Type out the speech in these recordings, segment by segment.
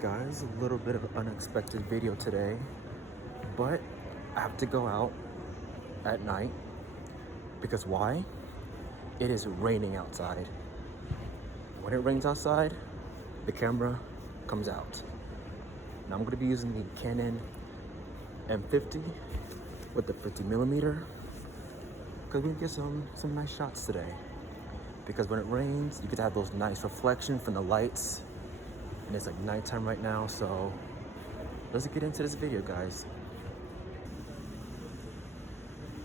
Alright guys, a little bit of an unexpected video today, but I have to go out at night because why? It is raining outside. When it rains outside, the camera comes out. Now I'm going to be using the Canon M50 with the 50mm because we can get some nice shots today. Because when it rains, you get to have those nice reflections from the lights. And it's like nighttime right now, so let's get into this video, guys.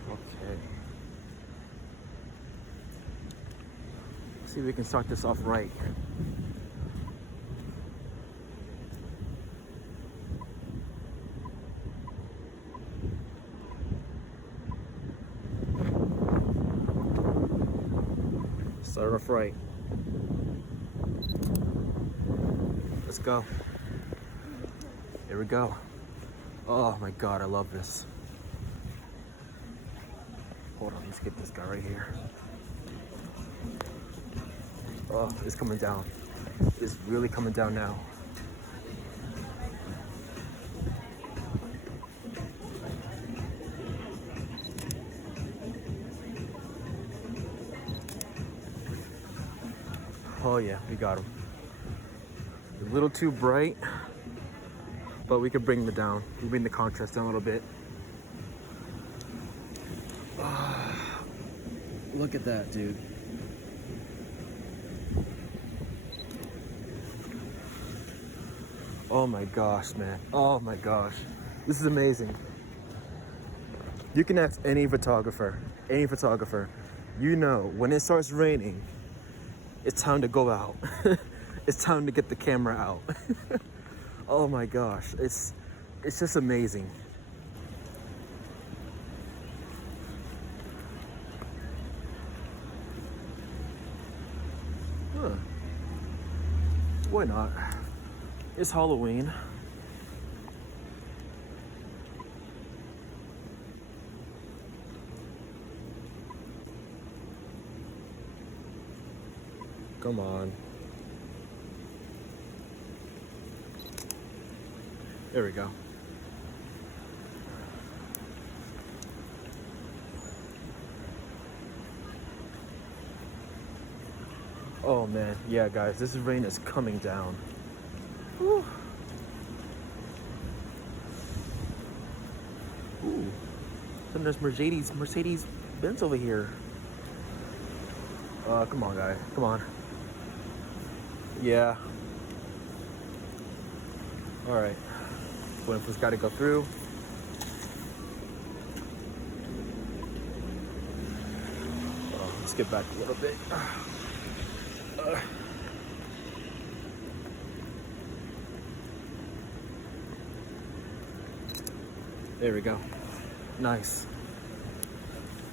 Okay. Let's see if we can start this off right. Start off right. Let's go. Here we go. Oh my God, I love this. Hold on, let's get this guy right here. Oh, it's coming down. It's really coming down now. Oh yeah, we got him. A little too bright, but we could bring the down. We bring the contrast down a little bit. Look at that, dude. Oh my gosh, man. Oh my gosh. This is amazing. You can ask any photographer, you know, when it starts raining, it's time to go out. It's time to get the camera out. Oh my gosh, it's just amazing. Huh. Why not? It's Halloween. Come on. There we go. Oh man, yeah guys, this rain is coming down. Whew. Ooh. Then there's Mercedes Benz over here. Come on guy, come on. Yeah. Alright. Waiting for this guy to go through. Oh, let's get back a little bit. There we go. Nice.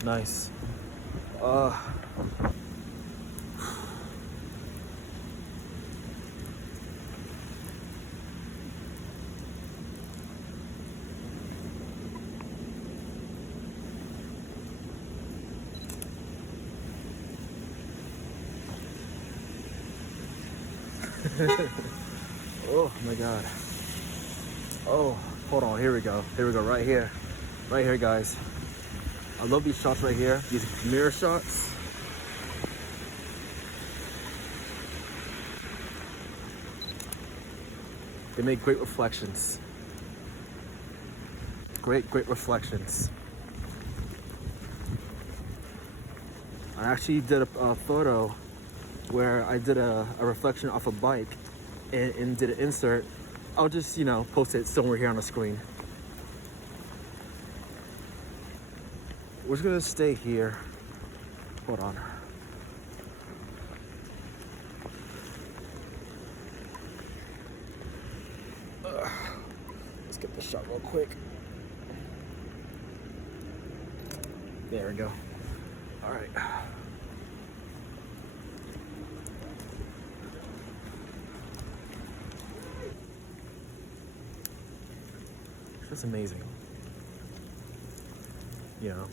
Nice. Oh my God. Oh, hold on, here we go, right here, guys. I love these shots right here, these mirror shots. They make great reflections. Great reflections. I actually did a photo where I did a reflection off a bike and did an insert. I'll just, you know, post it somewhere here on the screen. We're just gonna stay here. Hold on. Let's get the shot real quick. There we go. All right. That's amazing. You know.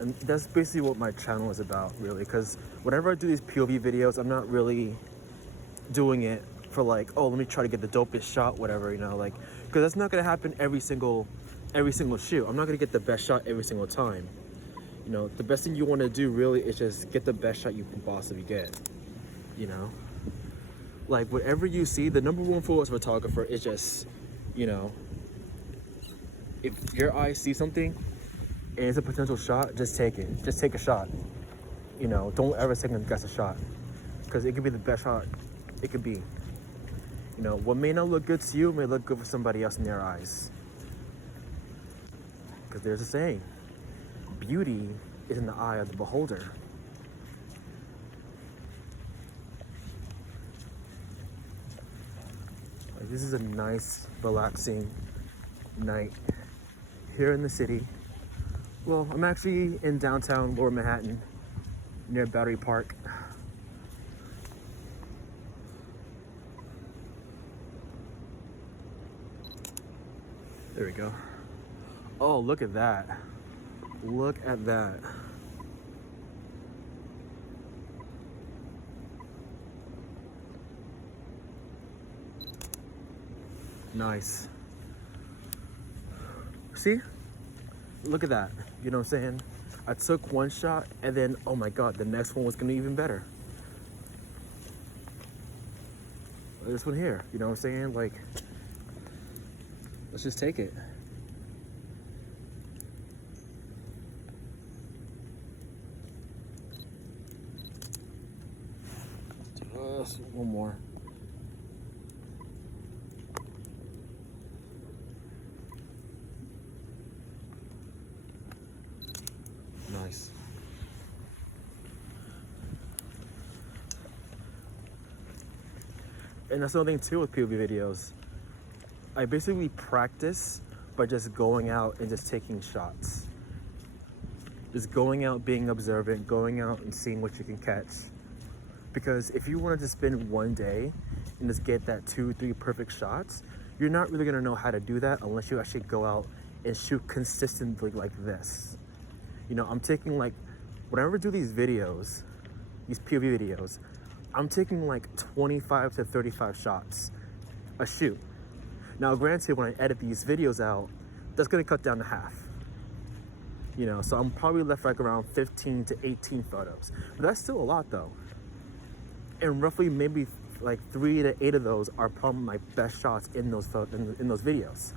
And that's basically what my channel is about, really, because whenever I do these POV videos, I'm not really doing it for like, oh, let me try to get the dopest shot, whatever, you know, like, because that's not gonna happen every single shoot. I'm not gonna get the best shot every single time. You know, the best thing you want to do really is just get the best shot you can possibly get. You know, like whatever you see, the number one rule as a photographer is just, you know, if your eyes see something and it's a potential shot, just take it. Just take a shot. You know, don't ever second guess a shot, because it could be the best shot it could be. You know, what may not look good to you may look good for somebody else in their eyes. Because there's a saying, beauty is in the eye of the beholder. Like, this is a nice, relaxing night here in the city. Well, I'm actually in downtown Lower Manhattan, near Battery Park. There we go. Oh, look at that. Look at that. Nice. See? Look at that. You know what I'm saying? I took one shot and then, oh my God, the next one was gonna be even better. This one here, you know what I'm saying? Like, let's just take it. Just one more. Nice. And that's another thing too with POV videos. I basically practice by just going out and just taking shots. Just going out, being observant, going out and seeing what you can catch. Because if you wanted to spend one day and just get that 2-3 perfect shots, you're not really gonna know how to do that unless you actually go out and shoot consistently like this. You know, I'm taking like, whenever I do these videos, these POV videos, I'm taking like 25 to 35 shots a shoot. Now, granted, when I edit these videos out, that's gonna cut down to half. You know, so I'm probably left like around 15 to 18 photos. But that's still a lot though. And roughly maybe like 3 to 8 of those are probably my best shots in those videos.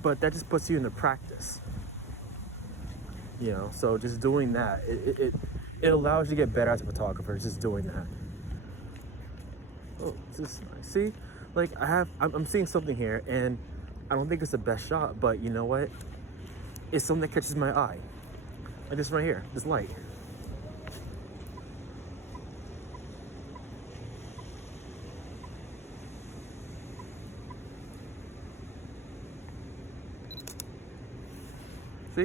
But that just puts you into practice. You know, so just doing that, it allows you to get better as a photographer, just doing that. Oh, this is nice. See, like I'm seeing something here and I don't think it's the best shot, but you know what? It's something that catches my eye. Like this right here, this light. See?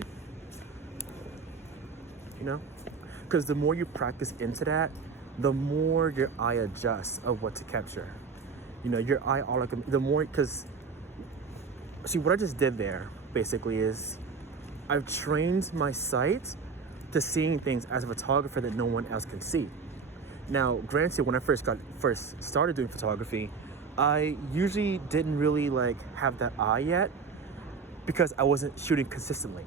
You know? Because the more you practice into that, the more your eye adjusts of what to capture. You know, your eye, the more, because, see, what I just did there, basically, is I've trained my sight to seeing things as a photographer that no one else can see. Now, granted, when I first started doing photography, I usually didn't really like have that eye yet because I wasn't shooting consistently.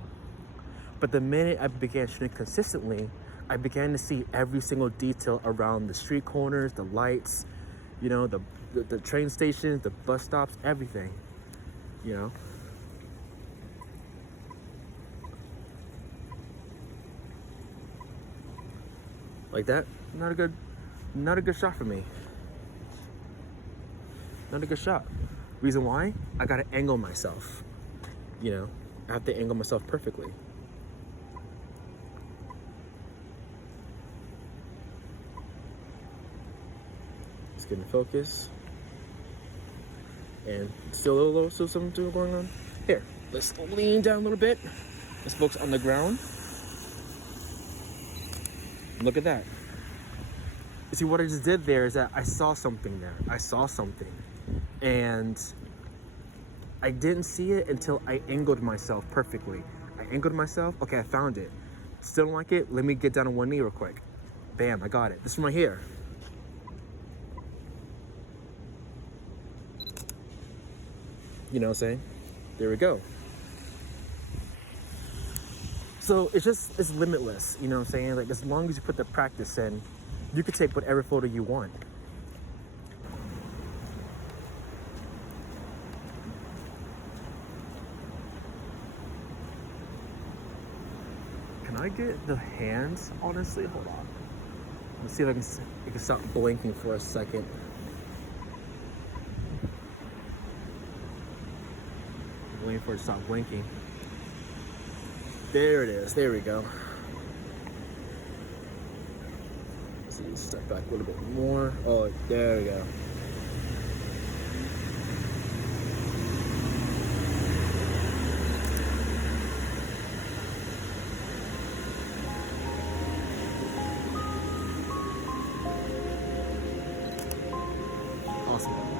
But the minute I began shooting consistently, I began to see every single detail around the street corners, the lights, you know, the train stations, the bus stops, everything, you know. Like that, not a good shot for me. Not a good shot. Reason why? I gotta angle myself. You know, I have to angle myself perfectly. Let's get in focus. And still something going on. Here, let's lean down a little bit. Let's focus on the ground. Look at that. You see, what I just did there is that I saw something there. I saw something. And I didn't see it until I angled myself perfectly. I angled myself. Okay, I found it. Still don't like it? Let me get down on one knee real quick. Bam, I got it. This one right here. You know what I'm saying? There we go. So it's limitless, you know what I'm saying? Like, as long as you put the practice in, you can take whatever photo you want. Can I get the hands, honestly? Hold on. Let's see if I can stop blinking for a second. I'm waiting for it to stop blinking. There it is. There we go. Let's see, step back a little bit more. Oh, there we go. Awesome.